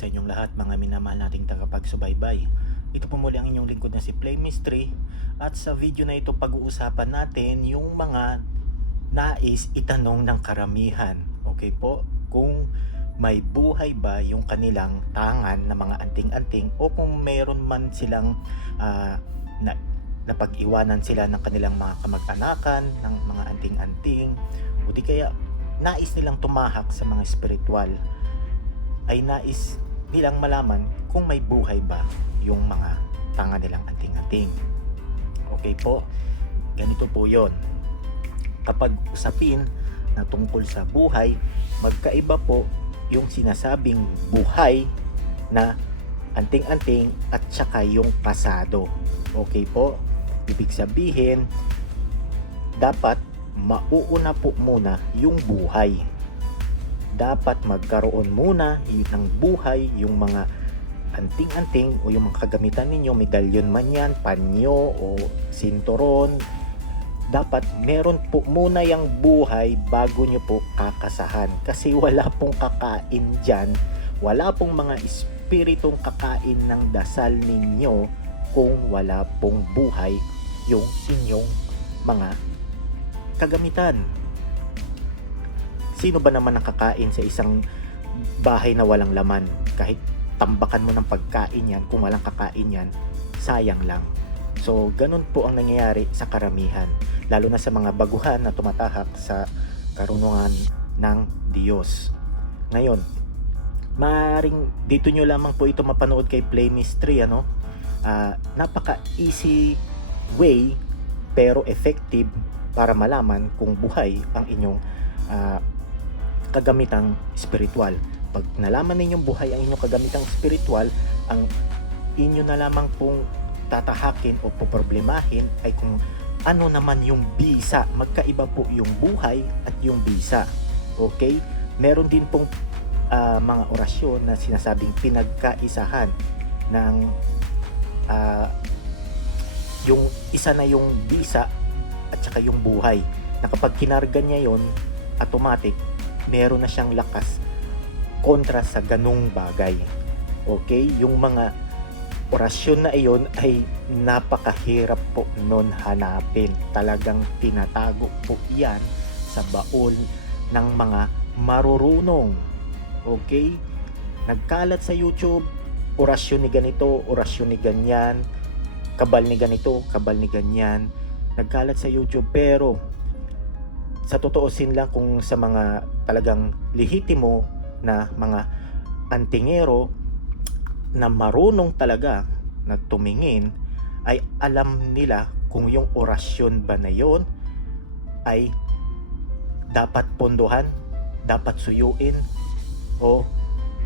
sa inyong lahat, mga minamahal nating tagapagsubaybay. Ito po muli ang inyong lingkod na si Play Mystery, at sa video na ito pag-uusapan natin yung mga nais itanong ng karamihan. Okay po? Kung may buhay ba yung kanilang tangan na mga anting-anting, o kung mayroon man silang na napag-iwanan sila ng kanilang mga kamag-anakan, ng mga anting-anting, o di kaya nais nilang tumahak sa mga spiritual, ay nais nilang malaman kung may buhay ba yung mga tanga nilang anting-anting. Okay po, ganito po yon. Kapag usapin na tungkol sa buhay, magkaiba po yung sinasabing buhay na anting-anting at saka yung pasado. Okay po, ibig sabihin dapat mauuna po muna yung buhay. Dapat magkaroon muna ng buhay yung mga anting-anting o yung mga kagamitan ninyo, medalyon man yan, panyo o sinturon. Dapat meron po muna yung buhay bago nyo po kakasahan, kasi wala pong kakain dyan, wala pong mga espiritong kakain ng dasal ninyo kung wala pong buhay yung inyong mga kagamitan. Sino ba naman nakakain sa isang bahay na walang laman? Kahit tambakan mo ng pagkain yan, kung walang kakain yan, sayang lang. So, ganun po ang nangyayari sa karamihan, lalo na sa mga baguhan na tumatahak sa karunungan ng Diyos. Ngayon, maaaring dito nyo lamang po ito mapanood kay Play Mystery, napaka-easy way pero effective para malaman kung buhay ang inyong kagamitang spiritual. Pag nalaman ninyong buhay ang inyong kagamitang spiritual, ang inyo na lamang pong tatahakin o poproblemahin ay kung ano naman yung bisa. Magkaiba po yung buhay at yung bisa. Okay? Meron din pong mga orasyon na sinasabing pinagkaisahan ng yung isa na yung bisa at saka yung buhay, na kapag kinarga niya yon, automatic meron na siyang lakas kontra sa ganung bagay. Okay? Yung mga orasyon na iyon ay napakahirap po nun hanapin. Talagang tinatago po yan sa baon ng mga marurunong. Okay? Nagkalat sa YouTube, orasyon ni ganito, orasyon ni ganyan, kabal ni ganito, kabal ni ganyan. Nagkalat sa YouTube, pero sa totoosin lang, kung sa mga talagang lehitimo na mga antingero na marunong talaga na tumingin, ay alam nila kung yung orasyon ba na yon ay dapat pondohan, dapat suyuin, o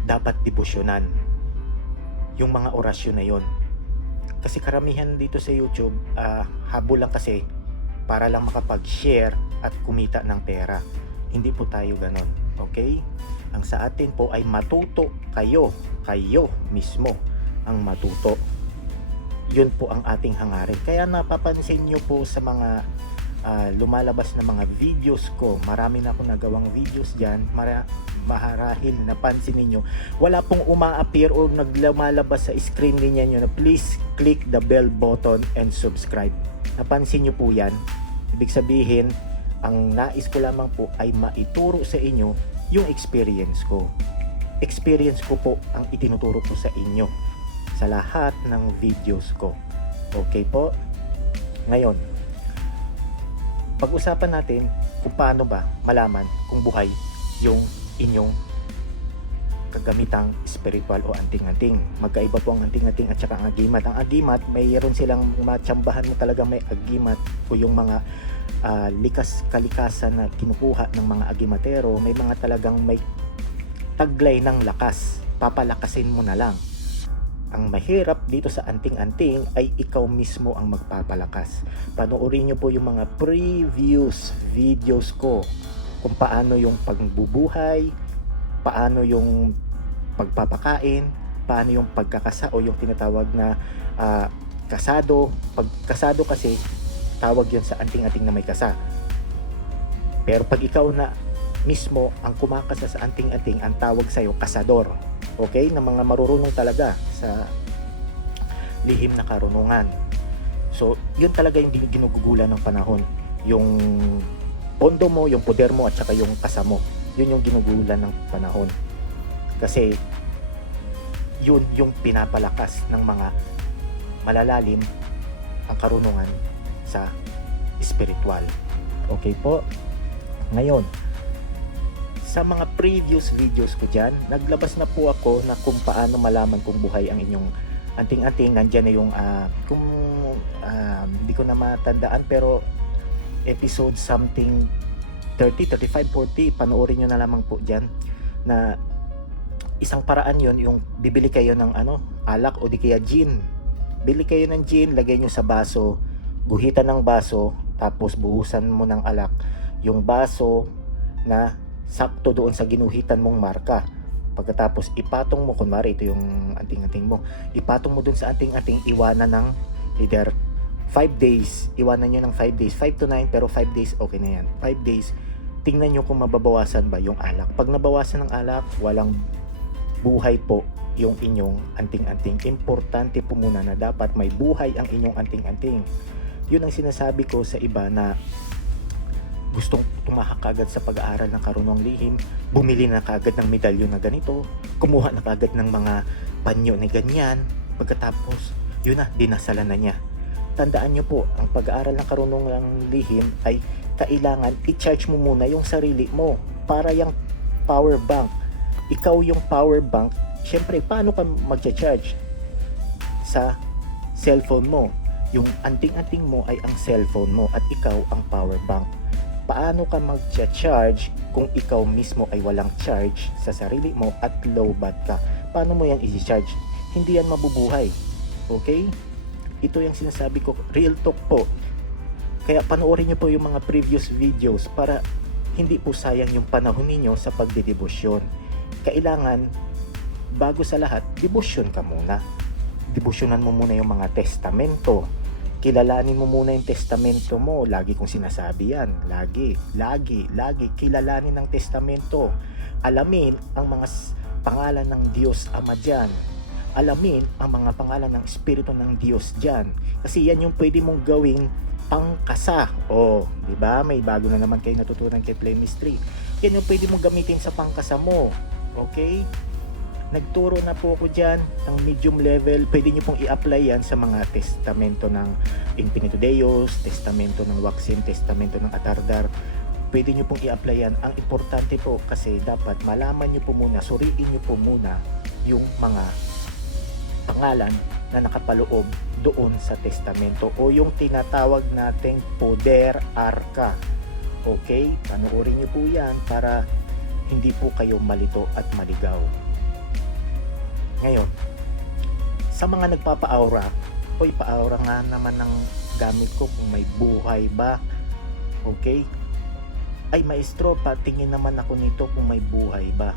dapat debosyonan yung mga orasyon na yon. Kasi karamihan dito sa YouTube, habol lang kasi para lang makapag-share at kumita ng pera. Hindi po tayo ganon. Okay? Ang sa atin po ay matuto kayo mismo ang matuto. Yun po ang ating hangarin. Kaya napapansin nyo po sa mga lumalabas na mga videos ko, marami na akong nagawang videos dyan, maharahil napansin niyo wala pong uma-appear o naglumalabas sa screen niya nyo na please click the bell button and subscribe. Napansin nyo po yan? Ibig sabihin, ang nais ko lamang po ay maituro sa inyo yung experience ko. Experience ko po ang itinuturo ko sa inyo sa lahat ng videos ko. Okay po? Ngayon, pag-usapan natin kung paano ba malaman kung buhay yung inyong kagamitang spiritual o anting-anting. Magkaiba po ang anting-anting at saka ang agimat. Ang agimat, mayroon silang matsambahan mo talaga may agimat, o yung mga likas-kalikasan na kinukuha ng mga agimatero. May mga talagang may taglay ng lakas, papalakasin mo na lang. Ang mahirap dito sa anting-anting ay ikaw mismo ang magpapalakas. Panoorin nyo po yung mga previous videos ko kung paano yung pagbubuhay, paano yung pagpapakain, paano yung pagkakasa o yung tinatawag na kasado. Pagkasado kasi tawag yun sa anting-anting na may kasa. Pero pag ikaw na mismo ang kumakasa sa anting-anting, ang tawag sa'yo kasador. Okay? Na mga marurunong talaga sa lihim na karunungan. So, yun talaga yung ginugugulan ng panahon. Yung pondo mo, yung poder mo, at saka yung kasa mo. Yun yung ginugulan ng panahon. Kasi, yun yung pinapalakas ng mga malalalim ang karunungan sa spiritual. Okay po? Ngayon, sa mga previous videos ko dyan, naglabas na po ako na kung paano malaman kung buhay ang inyong anting-anting. Nandyan na yung kung hindi ko na matandaan, pero episode something 30, 35, 40, panoorin nyo na lamang po dyan, na isang paraan yon, yung bibili kayo ng alak o di kaya gin. Bili kayo ng gin, lagay nyo sa baso, guhitan ng baso, tapos buhusan mo ng alak yung baso na sakto doon sa ginuhitan mong marka. Pagkatapos ipatong mo, kunwari ito yung anting-anting mo, ipatong mo doon sa anting-anting, iwanan ng either 5 days, iwanan nyo ng 5 days, 5 to 9, pero 5 days okay na yan. 5 days, tingnan nyo kung mababawasan ba yung alak. Pag nabawasan ng alak, walang buhay po yung inyong anting-anting. Importante po muna na dapat may buhay ang inyong anting-anting. Yun ang sinasabi ko sa iba na gustong tumahak kagad sa pag-aaral ng karunungang lihim, bumili na kagad ng medalyon na ganito, kumuha na kagad ng mga panyo na ganyan, pagkatapos yun na, dinasalan na niya. Tandaan nyo po, ang pag-aaral ng karunungang lihim ay kailangan i-charge mo muna yung sarili mo, para yung power bank. Ikaw yung power bank. Syempre, paano ka mag-charge? Sa cellphone mo. Yung anting-anting mo ay ang cellphone mo at ikaw ang power bank. Paano ka mag-charge kung ikaw mismo ay walang charge sa sarili mo at low bat ka? Paano mo yan i-charge? Hindi yan mabubuhay. Okay? Ito yung sinasabi ko, real talk po. Kaya panoorin nyo po yung mga previous videos para hindi po sayang yung panahon ninyo sa pagdedebosyon. Kailangan, bago sa lahat, debosyon ka muna. Debosyonan mo muna yung mga testamento. Kilalanin mo muna yung testamento mo. Lagi kong sinasabi yan. Lagi. Kilalanin ang testamento. Alamin ang mga pangalan ng Diyos Ama dyan. Alamin ang mga pangalan ng Espiritu ng Diyos dyan. Kasi yan yung pwede mong gawing pangkasa. Di ba? May bago na naman kayo natutunan kay Play Mystery. Yan yung pwede mong gamitin sa pangkasa mo. Okay? Nagturo na po ako dyan ng medium level. Pwede nyo pong i-apply yan sa mga testamento ng Infinito Deus, testamento ng Waxim, testamento ng Atardar. Pwede nyo pong i-apply yan. Ang importante po kasi dapat malaman nyo po muna, suriin nyo po muna yung mga pangalan na nakapaloob doon sa testamento o yung tinatawag nating poder arca. Okay? Panoorin nyo po yan para hindi po kayo malito at maligaw. Ngayon, sa mga nagpapa-aura, pa-aura nga naman ng gamit ko kung may buhay ba. Okay? Ay maestro, patingin naman ako nito kung may buhay ba.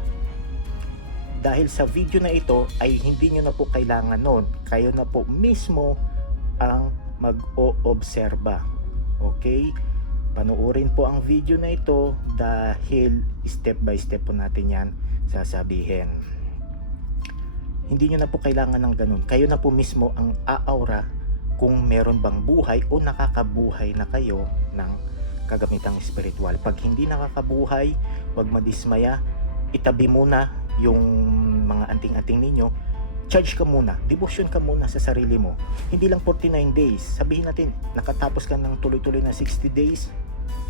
Dahil sa video na ito ay hindi nyo na po kailangan nun. Kayo na po mismo ang mag-o-obserba. Okay? Panoorin po ang video na ito dahil step by step po natin yan sasabihin. Hindi nyo na po kailangan ng ganun. Kayo na po mismo ang aaura kung meron bang buhay o nakakabuhay na kayo ng kagamitang spiritual. Pag hindi nakakabuhay, huwag madismaya. Itabi muna yung mga anting-anting ninyo. Charge ka muna. Devotion ka muna sa sarili mo. Hindi lang 49 days. Sabihin natin, nakatapos ka ng tuloy-tuloy na 60 days.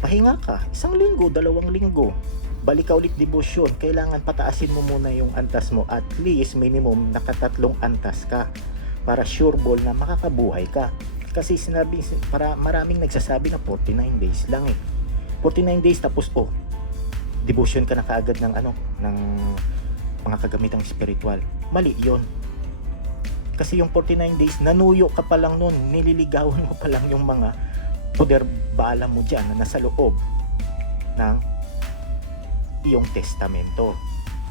Pahinga ka. 1 linggo, 2 linggo. Balik ka ulit devotion. Kailangan pataasin mo muna yung antas mo. At least minimum nakatatlong antas ka para sure ball na makakabuhay ka. Kasi sinabi, para maraming nagsasabi na 49 days lang 49 days tapos devotion ka na kaagad ng ng mga kagamitang spiritual. Mali 'yon. Kasi yung 49 days nanuyo ka pa lang noon, nililigawan mo pa lang yung mga poder bala mo diyan na nasa loob ng iyong testamento.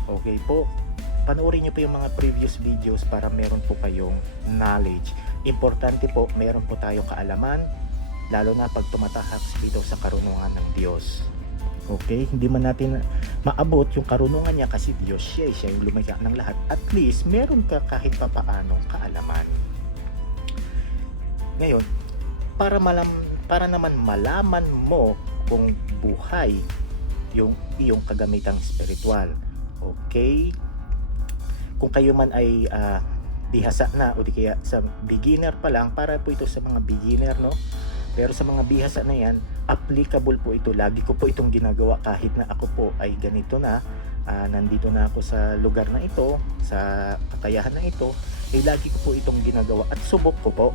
Okay po? Panoorin niyo po yung mga previous videos para meron po kayong knowledge. Importante po, meron po tayong kaalaman, lalo na pag tumatahak dito sa karunungan ng Diyos. Okay? Hindi man natin maabot yung karunungan niya kasi Diyos siya, siya yung lumikha ng lahat. At least, meron ka kahit papaanong kaalaman. Ngayon, para naman malaman mo kung buhay yung iyong kagamitang spiritual. Okay? Kung kayo man ay bihasa na o di kaya sa beginner pa lang, para po ito sa mga beginner, no? Pero sa mga bihasa na yan, applicable po ito. Lagi ko po itong ginagawa kahit na ako po ay ganito na, nandito na ako sa lugar na ito, sa kakayahan na ito, lagi ko po itong ginagawa at subok ko po.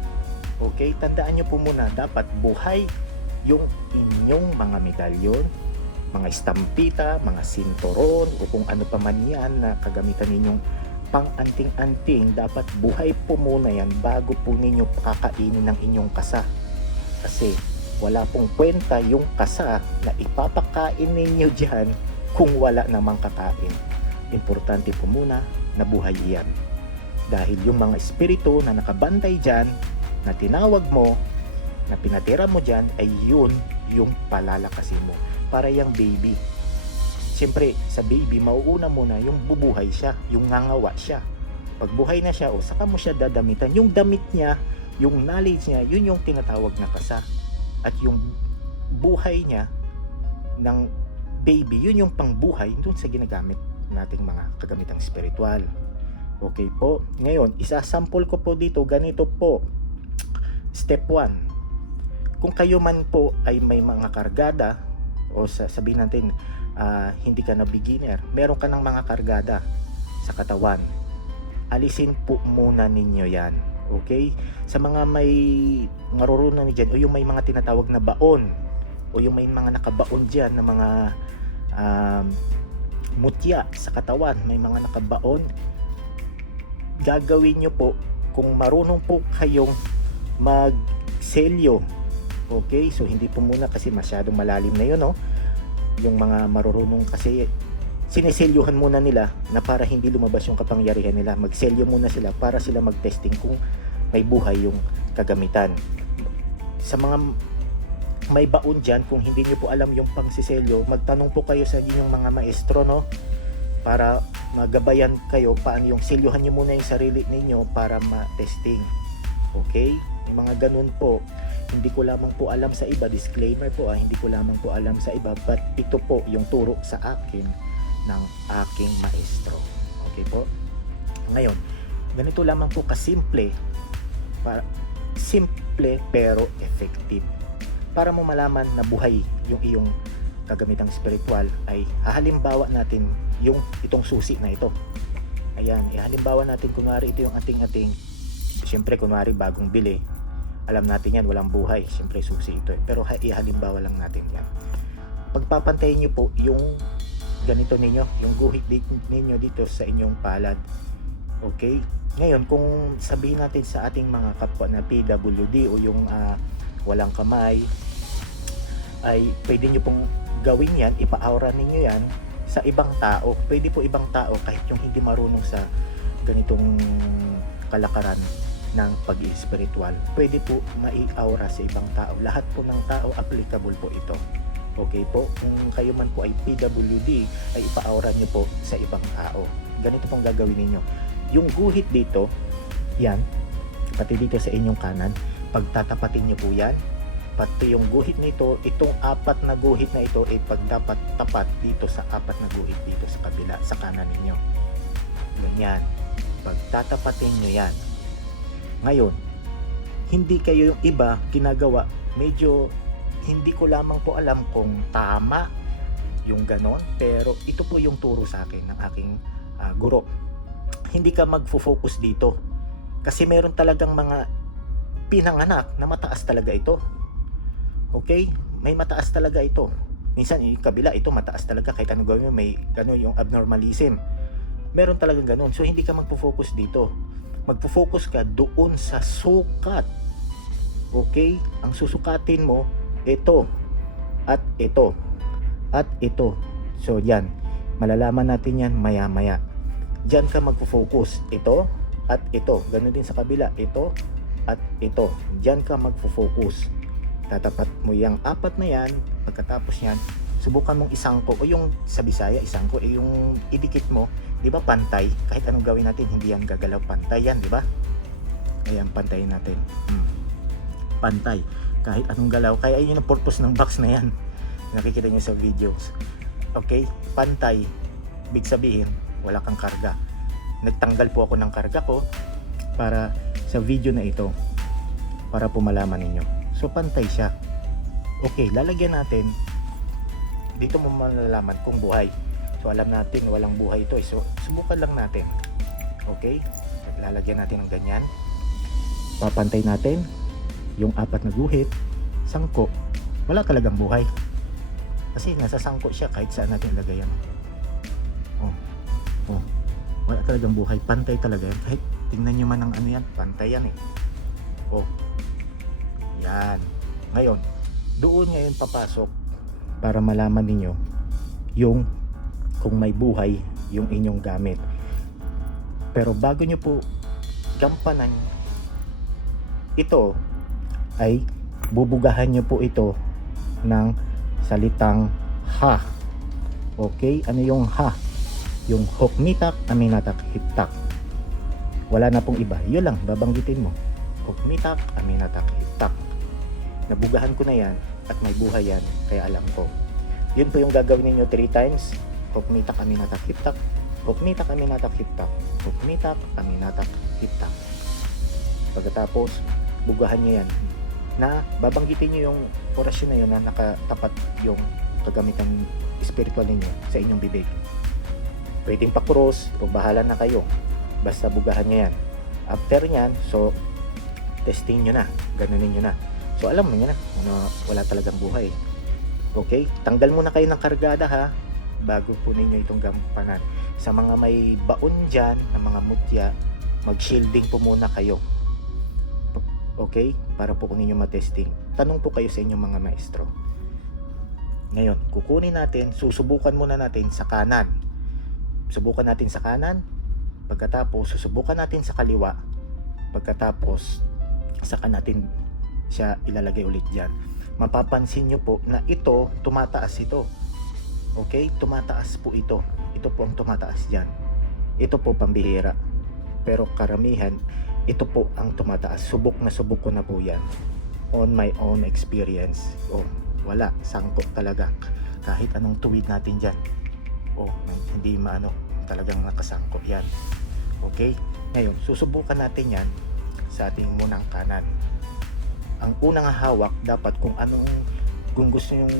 Okay, tandaan nyo po muna, dapat buhay yung inyong mga medalyon, mga estampita, mga sinturon, o kung ano pa man yan na kagamitan ninyong pang-anting-anting. Dapat buhay po muna yan bago po ninyo kakainin ng inyong kasa. Kasi wala pong kwenta yung kasa na ipapakain ninyo dyan kung wala namang kakain. Importante po muna na buhay iyan. Dahil yung mga espiritu na nakabantay dyan, na tinawag mo, na pinatira mo dyan, ay yun yung palalakasin mo. Para yung baby. Siyempre, sa baby, mauuna muna yung bubuhay siya, yung ngangawa siya. Pag buhay na siya, saka mo siya dadamitan. Yung damit niya, yung knowledge niya, yun yung tinatawag na kasa. At yung buhay niya ng baby, yun yung pangbuhay dun sa ginagamit nating mga kagamitang spiritual. Okay po. Ngayon, isasample ko po dito, ganito po. Step 1. Kung kayo man po ay may mga kargada, o sabihin natin, hindi ka na beginner, meron ka ng mga kargada sa katawan, alisin po muna ninyo yan. Okay? Sa mga may marurunong dyan, o yung may mga tinatawag na baon, o yung may mga nakabaon dyan na mga mutya sa katawan, may mga nakabaon, gagawin nyo po, kung marunong po kayong mag-selyo. Okay? So hindi po muna kasi masyadong malalim na yun, no? Yung mga marurunong kasi sineselyuhan muna nila na para hindi lumabas yung kapangyarihan nila. Magselyo muna sila para sila mag-testing kung may buhay yung kagamitan. Sa mga may baon dyan, kung hindi nyo po alam yung pangsiselyo, magtanong po kayo sa inyong mga maestro, no? Para magabayan kayo paano yung selyuhan nyo muna yung sarili ninyo para ma-testing. Okay? Yung mga ganun po, hindi ko lamang po alam sa iba, disclaimer po, hindi ko lamang po alam sa iba, but ito po yung turo sa akin ng aking maestro. Okay po? Ngayon, ganito lamang po kasimple, simple pero effective. Para mo malaman na buhay yung iyong kagamitang spiritual, ay halimbawa natin yung itong susi na ito. Ayan, halimbawa natin, kunwari ito yung ating siyempre kunwari bagong bili, alam natin yan, walang buhay, siyempre susi ito, pero halimbawa lang natin yan. Pagpapantayin nyo po yung ganito ninyo, yung guhit ninyo dito sa inyong palad. Okay? Ngayon, kung sabihin natin sa ating mga kapwa na PWD o yung walang kamay, ay pwede nyo pong gawin yan, ipa-aura ninyo yan sa ibang tao. Pwede po ibang tao kahit yung hindi marunong sa ganitong kalakaran ng pag-i-spiritual. Pwede po mai-aura sa ibang tao. Lahat po ng tao applicable po ito. Okay po? Kung kayo man po ay PWD, ay ipa-aura nyo po sa ibang tao. Ganito pong gagawin ninyo. Yung guhit dito, yan, pati dito sa inyong kanan, pagtatapatin nyo po yan, pati yung guhit nito, itong apat na guhit na ito ay pagdapat tapat dito sa apat na guhit dito sa kabila, sa kanan ninyo. Ganyan. Pagtatapatin nyo yan. Ngayon, hindi kayo yung iba ginagawa, medyo hindi ko lamang po alam kung tama yung ganon, pero ito po yung turo sa akin ng aking guro. Hindi ka magfo-focus dito kasi meron talagang mga pinanganak na mataas talaga ito. Okay? May mataas talaga ito. Minsan yung kabila ito mataas talaga, kahit ano gawin mo, may gano'n yung abnormalism. Meron talagang gano'n. So hindi ka magfo-focus dito. Magfo-focus ka doon sa sukat. Okay? Ang susukatin mo, ito at ito at ito. So yan, malalaman natin yan maya maya. Diyan ka magfo-focus, ito at ito. Ganun din sa kabila, ito at ito. Diyan ka magfo-focus. Tatapat mo yung apat na yan. Pagkatapos yan, subukan mong isangko, o yung sa Bisaya isangko, yung idikit mo, di ba pantay, kahit anong gawin natin hindi yan gagalaw, pantay yan, di ba? Ayan, pantayin natin. Pantay, kahit anong galaw, kaya yun ang purpose ng box na yan, nakikita nyo sa videos. Okay, pantay, big sabihin wala kang karga. Nagtanggal po ako ng karga ko para sa video na ito, para po malaman ninyo. So pantay siya. Okay, lalagyan natin dito mo malalaman kung buhay. So alam natin walang buhay ito, so subukan lang natin. Okay, lalagyan natin ng ganyan, papantay natin yung apat na guhit, sangko, wala talagang buhay kasi nasa sangko siya kahit saan natin ilagay yan. Wala talagang buhay, pantay talaga yan, kahit tingnan nyo man ng ano yan, pantay yan yan. Ngayon doon ngayon papasok para malaman niyo yung kung may buhay yung inyong gamit. Pero bago nyo po gampanan ito, ay bubugahan nyo po ito ng salitang ha. Okay, ano yung ha? Yung hukmitak, aminatak, hiptak. Wala na pong iba, yun lang babanggitin mo, hukmitak, aminatak, hiptak. Nabugahan ko na yan at may buhay yan, kaya alam ko. Yun po yung gagawin niyo 3 times. Hukmitak, aminatak, hiptak. Hukmitak, aminatak, hiptak. Hukmitak, aminatak, hiptak. Pagkatapos bugahan niyo yan, na babanggitin niyo yung orasyon na yun na nakatapat yung kagamitan spiritual ninyo sa inyong bibig. Pwedeng pa-cross o bahala na kayo, basta bugahan niyo yan. After nyan, so testing nyo na, ganunin nyo na. So alam mo nyo na, wala talagang buhay. Okay, tanggal muna kayo ng kargada ha, bago po ninyo itong gampanan. Sa mga may baon dyan, ng mga mutya, mag-shielding po muna kayo. Okay, para po ninyo matesting. Tanong po kayo sa inyong mga maestro. Ngayon, kukunin natin, susubukan muna natin sa kanan. Subukan natin sa kanan, pagkatapos susubukan natin sa kaliwa, pagkatapos saka natin siya ilalagay ulit dyan. Mapapansin nyo po na ito, tumataas ito. Okay, tumataas po ito. Ito po ang tumataas dyan. Ito po pambihira, pero karamihan ito po ang tumataas. Subok ko na po yan on my own experience. Wala, sangkot talaga kahit anong tuwid natin dyan. Hindi talagang nakasangkot yan. Okay, ngayon susubukan natin yan sa ating munang kanan. Ang unang hawak dapat kung gusto yung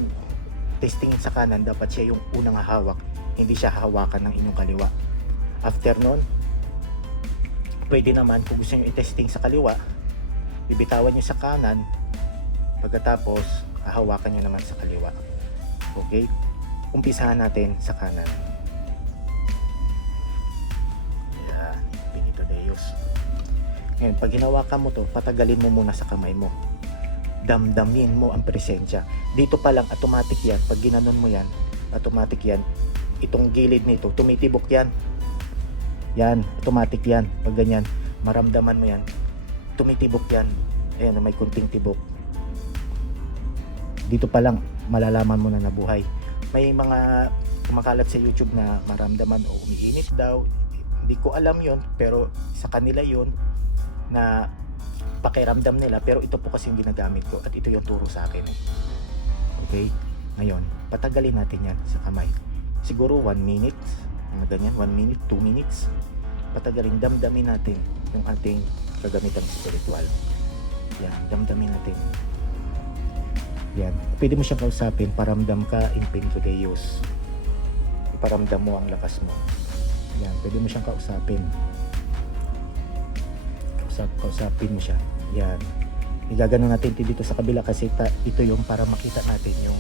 testingin sa kanan, dapat siya yung unang hawak, hindi siya hawakan ng inyong kaliwa. After nun, pwede naman kung gusto nyo i-testing sa kaliwa, bibitawan nyo sa kanan, pagkatapos hahawakan nyo naman sa kaliwa. Okay, umpisahan natin sa kanan. Yan, Benito Deus. Ngayon, pag hinawakan mo to, patagalin mo muna sa kamay mo. Damdamin mo ang presensya. Dito pa lang, automatic yan. Pag ginanon mo yan, automatic yan. Itong gilid nito, tumitibok yan. Yan, automatic yan. Pag ganyan, maramdaman mo yan. Tumitibok yan. Ayan, may kunting tibok. Dito pa lang, malalaman mo na nabuhay. May mga kumakalat sa YouTube na maramdaman o umiinit daw. Hindi ko alam yon, pero sa kanila yon na pakiramdam nila, pero ito po kasi yung ginagamit ko at ito yung turo sa akin. Okay, ngayon patagalin natin yan sa kamay, siguro 1 minute, mga ganyan, 1 minute, 2 minutes. Patagalin, damdamin natin yung ating kagamitan spiritual. Yan, damdamin natin yan. Pwede mo siyang kausapin, paramdam ka in Benito Deus, iparamdam mo ang lakas mo. Yan, pwede mo siyang kausapin, kausapin mo siya. Yan, igagano natin dito sa kabila kasi ito yung para makita natin yung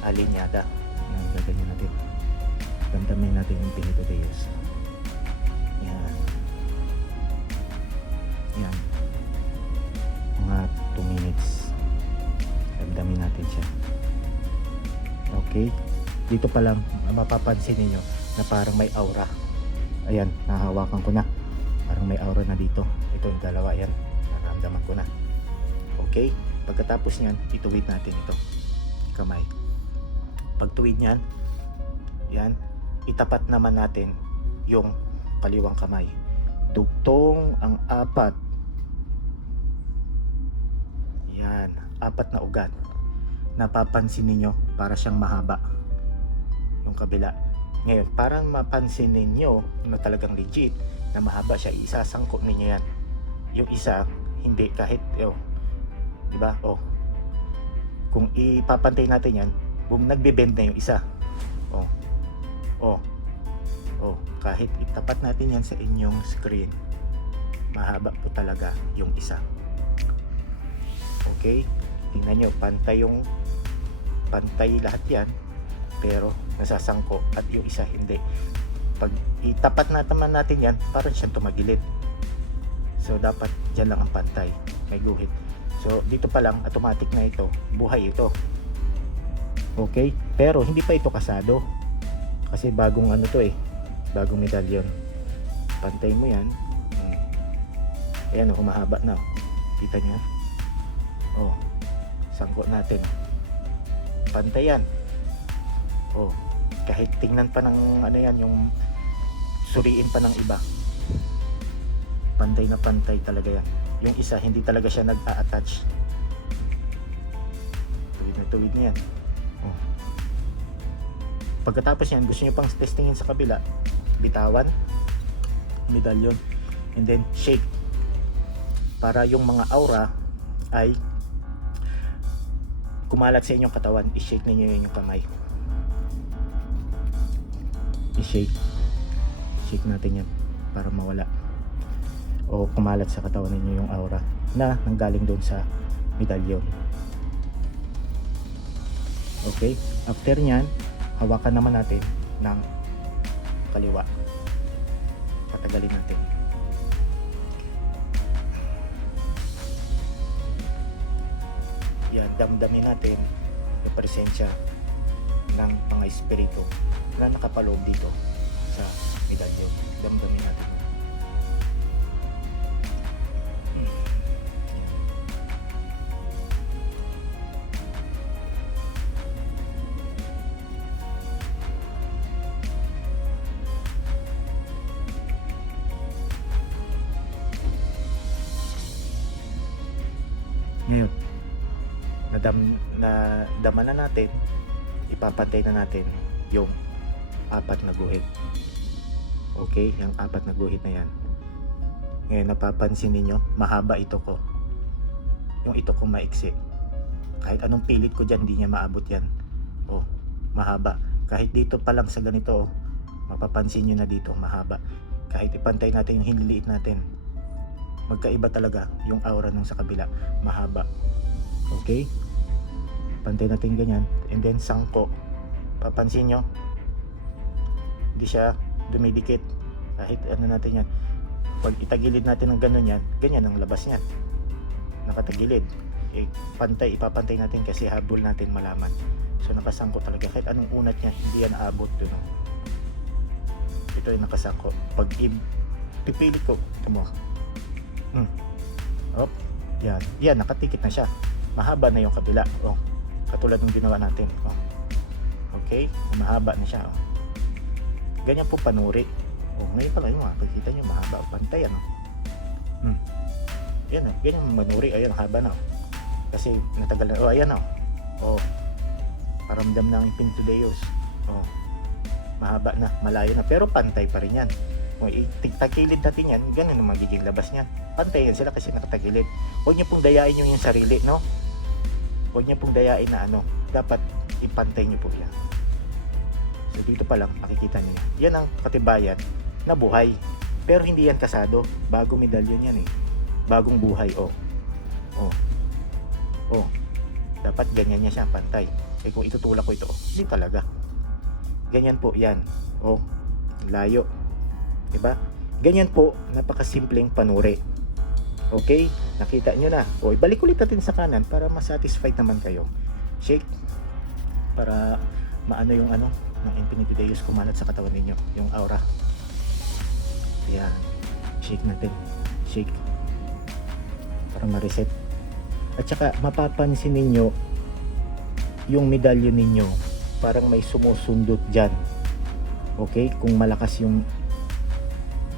alinyada. Yan, gaganyan natin, damdamin natin yung Benito Deus. Yan, yan, mga 2 minutes, damdamin natin siya. Okay, dito pa lang mapapansin niyo na parang may aura. Ayan, nahawakan ko na, parang may aura na dito. Ito yung dalawa, yan, naramdaman ko na. Okay, pagkatapos nyan, ituwid natin ito kamay. Pagtuwid niyan, yan, itapat naman natin yung kaliwang kamay. Dugtong ang apat. Yan, apat na ugat. Napapansin ninyo, para siyang mahaba yung kabila. Ngayon, para mapansin ninyo na talagang legit na mahaba siya, isasangkot ninyo yan. Yung isa, hindi, kahit, di ba? Kung ipapantay natin yan, nagbe-bend na yung isa. Kahit itapat natin yan sa inyong screen, mahaba po talaga yung isa. Okay? Tingnan nyo, pantay lahat yan, pero nasasangko at yung isa hindi. Pag itapat naman natin yan, parang siyang tumagilid. So dapat dyan lang ang pantay, may guhit. So dito pa lang, automatic na ito, buhay ito. Okay? Pero hindi pa ito kasado, kasi bagong ano to bagong medalyon. Pantay mo yan. Ayan, humahaba na. Kita nyo? Sangko natin. Pantay yan. Kahit tingnan pa ng ano yan, yung suriin pa ng iba, pantay na pantay talaga yan. Yung isa, hindi talaga siya nag-a-attach. Tuwid na tuwid na yan. Pagkatapos yan, gusto nyo pang testingin sa kabila, bitawan medalyon, and then shake para yung mga aura ay kumalat sa inyong katawan. I-shake ninyo yung kamay, i-shake natin yan para mawala o kumalat sa katawan ninyo yung aura na nanggaling doon sa medalyon. Okay, after nyan, hawakan naman natin ng kaliwa. Patagalin natin. Yan, damdamin natin yung presensya ng mga espiritu na nakapaloob dito sa medalyon. Damdamin natin. Ngayon, nadama na natin, ipapantay na natin yung apat na guhit. Okay, yung apat na guhit na yan. Ngayon, napapansin ninyo, mahaba ito ko. Yung ito ko maiksi. Kahit anong pilit ko dyan, hindi niya maabot yan. Mahaba. Kahit dito pa lang sa ganito, mapapansin nyo na dito, mahaba. Kahit ipantay natin yung hinliliit natin, magkaiba talaga yung aura nung sa kabila, mahaba. Okay, pantay natin ganyan, and then sangko. Papansin nyo, hindi siya dumidikit. Kahit ano natin yan, pag itagilid natin ng ganun yan, ganyan ang labas niyan, nakatagilid. Pantay, ipapantay natin kasi habol natin malaman. So nakasangko talaga, kahit anong unat niya, hindi yan aabot dun. Ito yung nakasangko. Pag pipilit ko, ito mo, yan, nakatikit na siya. Mahaba na yung kabila. Katulad ng ginawa natin. Okay, mahaba na siya. Ganyan po panuri. Ngayon pala yung makikita nyo, mahaba. Pantay, yan, ganyan manuri. Ayan, haba na. Kasi natagal na. Ayan, paramdam ng Pintudeus. Mahaba na, malayo na. Pero pantay pa rin yan. Kung itigtagilid natin yan, ganun ang magiging labas niyan. Pantay yan sila kasi nakatagilid. Huwag niyo pong dayain yung sarili, no? Huwag niyo pong dayain na dapat ipantay niyo po yan. So dito pa lang, makikita niyo yan. Yan ang katibayan na buhay. Pero hindi yan kasado. Bago medalyon yan Bagong buhay, dapat ganyan niya siya, pantay. Kung itutulak ko ito, hindi talaga. Ganyan po yan. Layo. Diba? Ganyan po, napakasimpleng panuri. Okay? Nakita nyo na. Ibalik ulit natin sa kanan para ma-satisfied naman kayo. Shake para maano yung ng Infinity Deus kumalat sa katawan ninyo, yung aura. Yan. Shake natin. Shake. Para ma-reset. At saka mapapansin ninyo yung medalyon ninyo parang may sumusundot dyan. Okay, kung malakas yung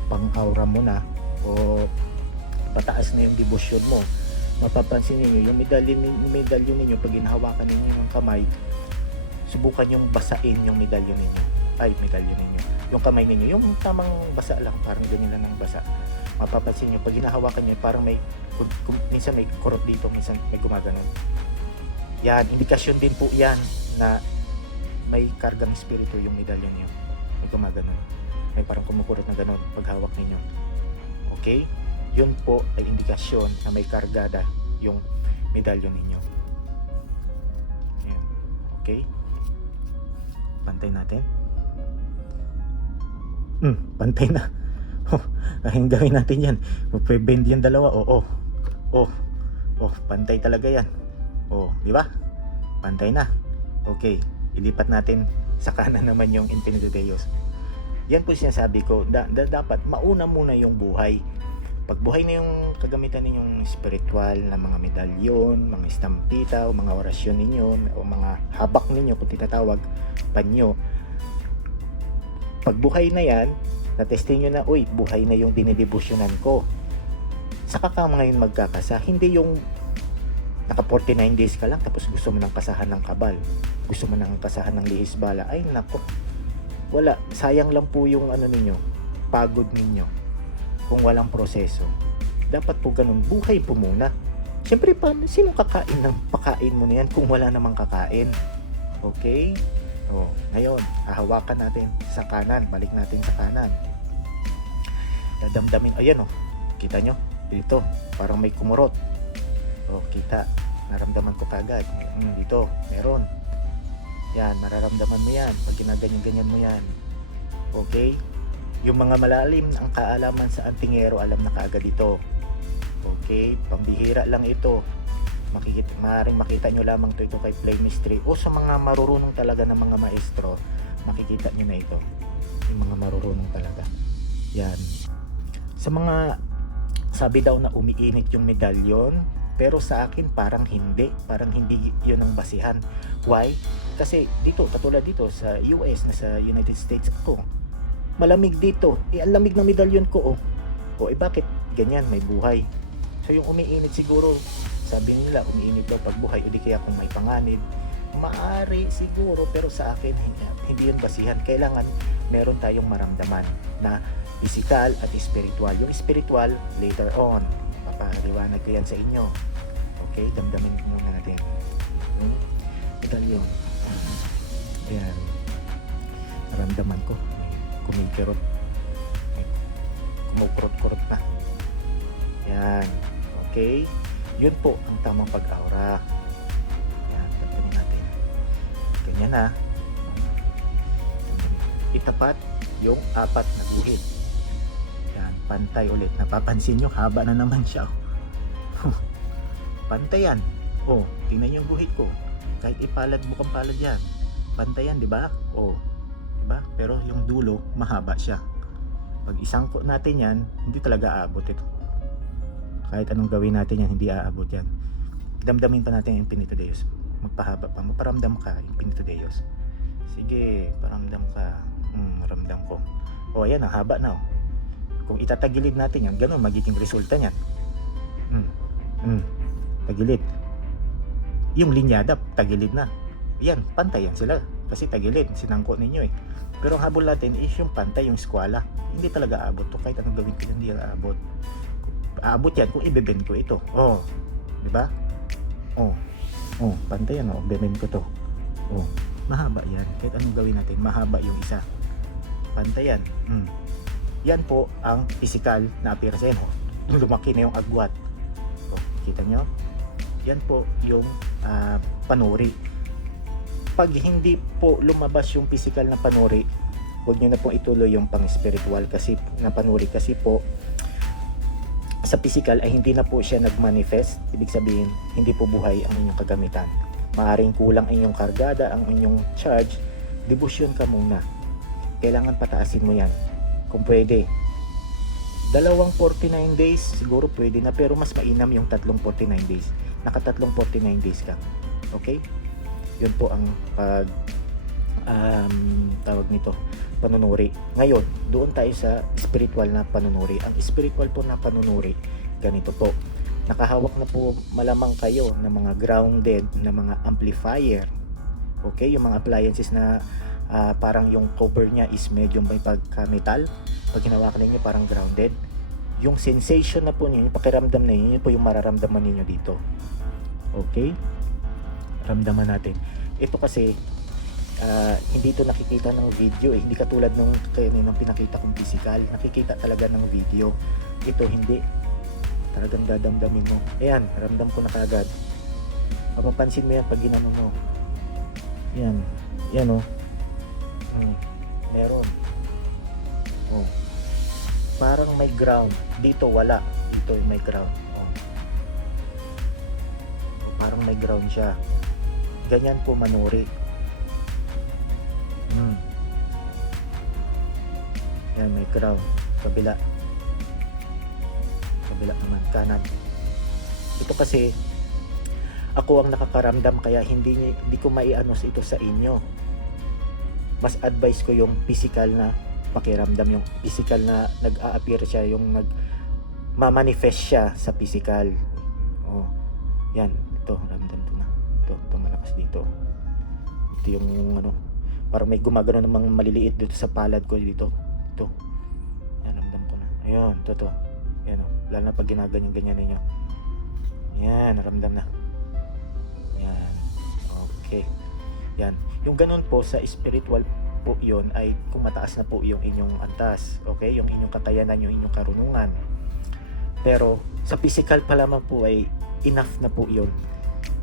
pang-aura mo na o pataas na yung devotion mo, mapapansin niyo yung medalyon ninyo pag hinahawakan ninyo ng kamay, subukan yung basain yung medalyon ninyo. Yung kamay ninyo, yung tamang basa lang, parang ganyan lang ng basa. Mapapansin niyo pag hinahawakan niyo, parang minsan may kurot dito, minsan may gumaganon. Yan, indikasyon din po yan na may kargang espiritu yung medalyon niyo. May gumaganon. May parang kumukurot na ganon pag hawak ninyo. Okay? Yun po ay indikasyon na may kargada yung medalyon ninyo. Yan. Okay? Pantay natin. Pantay na. Kahit gawin natin yan. Bend yung dalawa. Pantay talaga yan. Di ba? Pantay na. Okay. Ilipat natin sa kanan naman yung Infinito Deus. Yan po sinasabi ko. Dapat mauna muna yung buhay. Pag buhay na yung kagamitan ninyong spiritual na mga medalyon, mga estampita, o mga orasyon ninyo, o mga habak ninyo kung tinatawag, panyo. Pag buhay na yan, na-testing nyo na, buhay na yung dinidebosyonan ko. Saka ka ngayon magkakasa. Hindi yung naka 49 days ka lang tapos gusto mo ng kasahan ng kabal. Gusto mo ng kasahan ng lihis bala. Ay nako. Wala. Sayang lang po yung ninyo. Pagod ninyo. Kung walang proseso. Dapat po ganun. Buhay po muna. Siyempre, sino kakain ng pakain mo na yan kung wala namang kakain? Okay? Ngayon, hahawakan natin sa kanan. Balik natin sa kanan. Dadamdamin. Ayan Kita nyo? Dito. Parang may kumurot. Kita. Naramdaman ko kagad. Dito. Meron. Yan. Mararamdaman mo yan. Pag ginaganyan-ganyan mo yan. Okay? Yung mga malalim ang kaalaman sa antingero, alam na kaagad ito. Okay? Pambihira lang ito. Maaaring makita nyo lamang ito kay Play Mystery o sa mga marurunong talaga ng mga maestro, makikita nyo na ito. Yung mga marurunong talaga. Yan. Sa mga sabi daw na umiinit yung medalyon, pero sa akin parang hindi yun ang basihan. Why? Kasi dito, katulad dito sa US, na sa United States ako, malamig dito. Ang lamig ng medalyon ko bakit ganyan? May buhay. So yung umiinit siguro, sabi nila umiinit daw pag buhay, o di kaya kung may panganib, maaari siguro, pero sa akin hindi yun basihan. Kailangan meron tayong maramdaman na physical at spiritual. Yung spiritual later on, papaliwanag ko yan sa inyo. Okay, damdamin muna natin yung medalyon. Ayan, naramdaman ko kumikirot, kumukurot-kurot na. Yan. Okay. Yun po ang tamang pag-aura. Yan. Tapanin natin. Ganyan na. Itapat yung 4 na guhit. Yan. Pantay ulit. Napapansin nyo, haba na naman siya. Pantay yan. Tingnan yung guhit ko. Kahit ipalad mo kang palad yan. Pantay yan, di ba? Diba? Pero yung dulo, mahaba siya. Pag isangko natin yan, hindi talaga aabot ito. Kahit anong gawin natin yan, hindi aabot yan. Damdamin pa natin yung Infinito Deus. Magpahaba pa. Maparamdam ka, Infinito Deus. Sige, paramdam ka. Ramdam ko. Ayan, ang haba na. Kung itatagilid natin yan, ganun magiging resulta niyan. Tagilid. Yung linyada, tagilid na. Yan, pantay yan sila. Kasi tagilid, sinangko ninyo Pero ang habol natin is yung pantay, yung skwala. Hindi talaga aabot to. Kahit anong gawin ko, hindi aabot. Aabot yan kung ibebend ko ito. Di ba? Pantay yan. Bebend ko to. Mahaba yan. Kahit anong gawin natin, mahaba yung isa. Pantay yan. Yan po ang physical na appearance. Lumaki na yung agwat. Kita nyo? Yan po yung panuri. Pag hindi po lumabas yung physical na panuri, huwag nyo na pong ituloy yung pang-spiritual kasi na panuri, kasi po sa physical ay hindi na po siya nag-manifest. Ibig sabihin, hindi po buhay ang inyong kagamitan. Maaring kulang ang inyong kargada, ang inyong charge. Devotion ka muna. Kailangan pataasin mo yan. Kung pwede. 2 49 days, siguro pwede na, pero mas mainam yung 3 49 days. Naka 3 49 days ka. Okay? Yun po ang tawag nito, panunuri. Ngayon, doon tayo sa spiritual na panunuri. Ang spiritual po na panunuri, ganito po. Nakahawak na po malamang kayo ng mga grounded na mga amplifier. Okay, yung mga appliances na parang yung cover niya is medyo may pagka-metal. Pag hinawakan ninyo parang grounded. Yung sensation na po ninyo, pakiramdam na yun po yung mararamdaman ninyo dito. Okay? Ramdaman natin. Ito kasi hindi ito nakikita ng video eh. Hindi katulad nung kaninang pinakita kong physical. Nakikita talaga ng video. Ito hindi. Talagang dadamdamin mo. Ayan, ramdam ko na kagad. Mapapansin mo yan pag ginano mo. Yan. Yan oh. Meron. Oh. Parang may ground. Dito wala. Dito may ground. Oh. Parang may ground siya. Ganyan po manuri. Yan, may ground. Kabila. Kabila naman. Kanan. Ito kasi ako ang nakakaramdam kaya hindi ko maiano ito sa inyo. Mas advice ko yung physical na pakiramdam, yung physical na nag-a-appear siya, yung nag-manifest siya sa physical. Oh. Yan, ito ramdam to na. Ito malakas dito. Ito yung ano, parang may gumagano ng mga maliliit dito sa palad ko dito. Ito. Yan, ramdam ko na. Ayun, ito. Yan oh. Lalo na pag ginaganyan-ganyan ninyo. Yan, ramdam na. Yan. Okay. Yan. Yung ganun po sa spiritual po yun ay kung mataas na po yung inyong antas. Okay? Yung inyong kakayanan, yung inyong karunungan. Pero sa physical pa lamang po ay enough na po yun.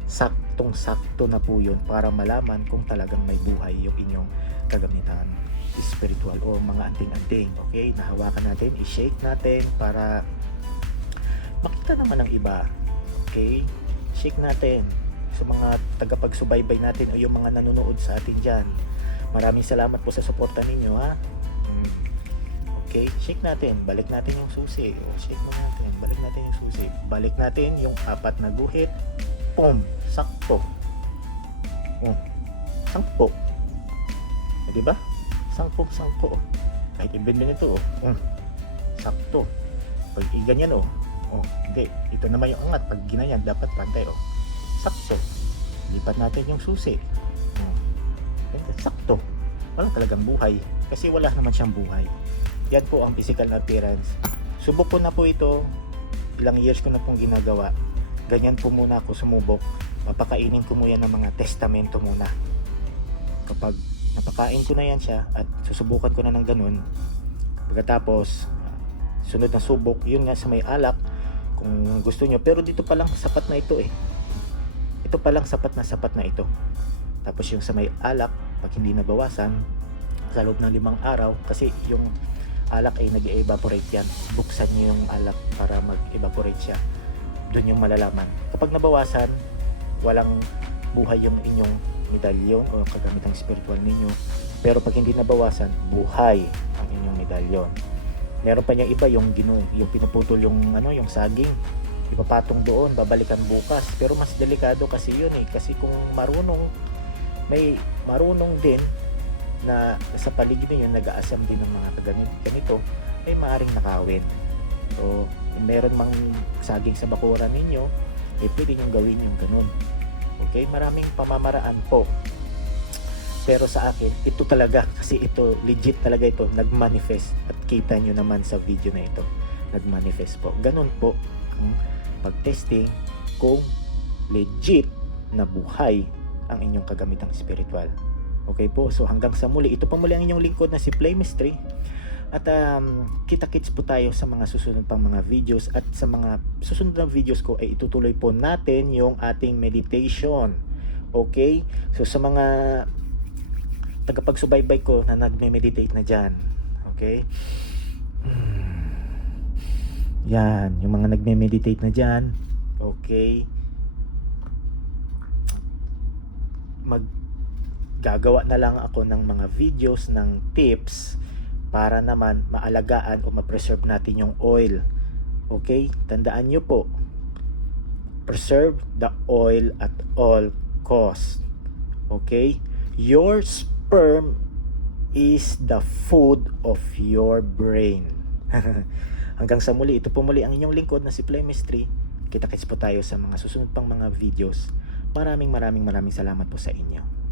Saktong-sakto na po yun para malaman kung talagang may buhay yung inyong kagamitan spiritual o mga anting-anting. Okay? Nahawakan natin, i-shake natin para makita naman ng iba. Okay? Shake natin sa mga tagapagsubaybay natin o yung mga nanonood sa atin dyan. Maraming salamat po sa suporta ninyo ha. Okay, shake natin. Balik natin yung susi. O, shake mo natin. Balik natin yung susi. Balik natin yung 4 na guhit. Pum! Sakto. Sangko. Diba? Sangko. Kahit ibin ito. Sakto. Pag ganyan hindi. Ito naman yung angat. Pag ginanyan, dapat pantay sakto. Lipat natin yung susi. Sakto. Wala talagang buhay. Kasi wala naman siyang buhay. Yan po ang physical na appearance. Subok ko na po ito. Ilang years ko na pong ginagawa. Ganyan po muna ako sumubok. Papakainin ko muna ng mga testamento muna. Kapag napakain ko na yan siya at susubukan ko na ng ganun, pagkatapos sunod na subok, yun nga sa may alak, kung gusto nyo. Pero dito pa lang sapat na ito eh. Ito pa lang sapat na ito. Tapos yung sa may alak, pag hindi nabawasan sa loob ng 5 araw, kasi yung alak ay nag-evaporate yan. Buksan nyo yung alak para mag-evaporate siya. Doon yung malalaman. Kapag nabawasan, walang buhay yung inyong medalyon o kagamitang spiritual ninyo. Pero pag hindi nabawasan, buhay ang inyong medalyon. Meron pa niyang iba yung pinuputol yung saging. Ipapatong doon, babalikan bukas. Pero mas delikado kasi yun eh. Kasi kung may marunong din na sa paligid ninyo nag-aasam din ng mga ganito, ay maaaring nakawin. So, kung meron mang saging sa bakuran ninyo, pwede nyo gawin yung ganun. Okay? Maraming pamamaraan po. Pero sa akin, ito talaga, kasi ito, legit talaga ito, nag-manifest. At kita nyo naman sa video na ito, nag-manifest po. Ganun po ang pag-testing kung legit na buhay ang inyong kagamitang spiritual. Okay po, so hanggang sa muli. Ito pa muli ang inyong lingkod na si Play Mystery. At kita-kits po tayo sa mga susunod pang mga videos. At sa mga susunod na videos ko ay itutuloy po natin yung ating meditation. Okay? So sa mga tagapagsubaybay ko na nagme-meditate na dyan. Okay? Yan, yung mga nagme-meditate na dyan. Okay? Gagawa na lang ako ng mga videos ng tips para naman maalagaan o ma-preserve natin yung oil. Okay? Tandaan nyo po, preserve the oil at all cost. Okay? Your sperm is the food of your brain. Hanggang sa muli, ito po muli ang inyong lingkod na si Plymistry. Kita-kits po tayo sa mga susunod pang mga videos. Maraming salamat po sa inyo.